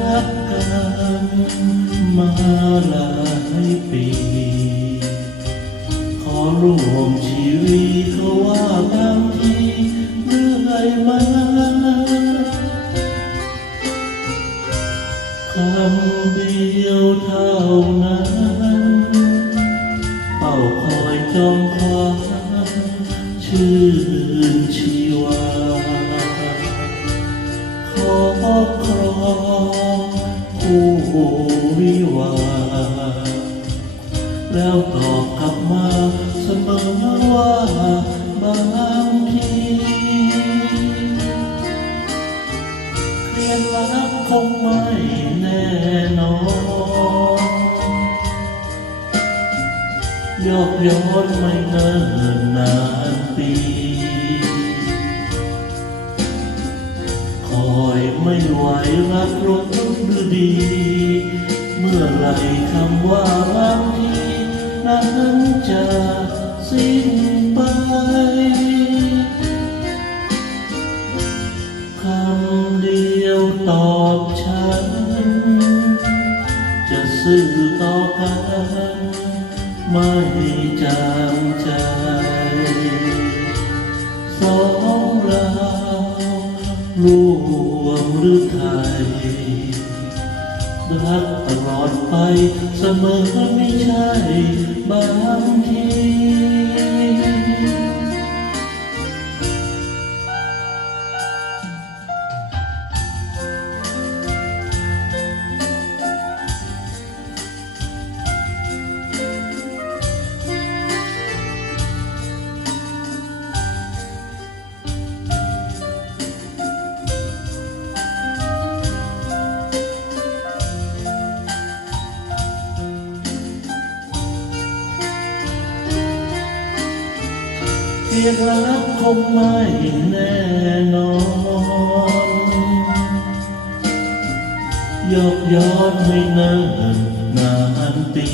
รักกันมาหลายปี ขอรวมชีวิตเขาว่าบางทีเรื่อยมาคำเดียวเท่านั้น เป่าคอยจม อครองคู่วิวา แล้วตอบกลับมาเสมอว่าบางทีเคลียนรักคงไม่แน่นอนยอกย้อนไม่เนิ่นนานปี ไม่ไหวรักรบหรือดี เมื่อไรคำว่ารักที่นั้นจะสิ้นไปคำเดียวตอบฉัน จะซื่อต่อกัน ไม่จางใจส รวงหรือไทยรักตลอดไปเสมอไม่ใช่บางที เพียรักคงไม่แน่นอนยกยอนไม่นิ่นนานปี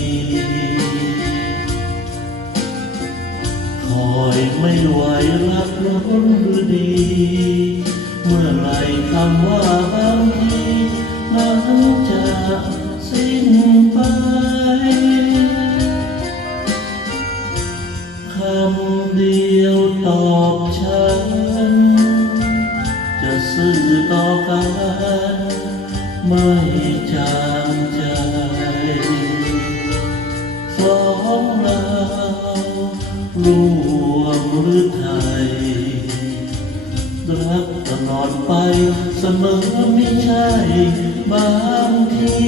คอยไม่ไหวรักร้อนหรือดี เมื่อไรคำว่าบางทีนั้นจะสิ้นไป ซื่อต่อกันไม่จางใจสองเราร่วมหรือไทย รักตลอดไปเสมอไม่ใช่บางที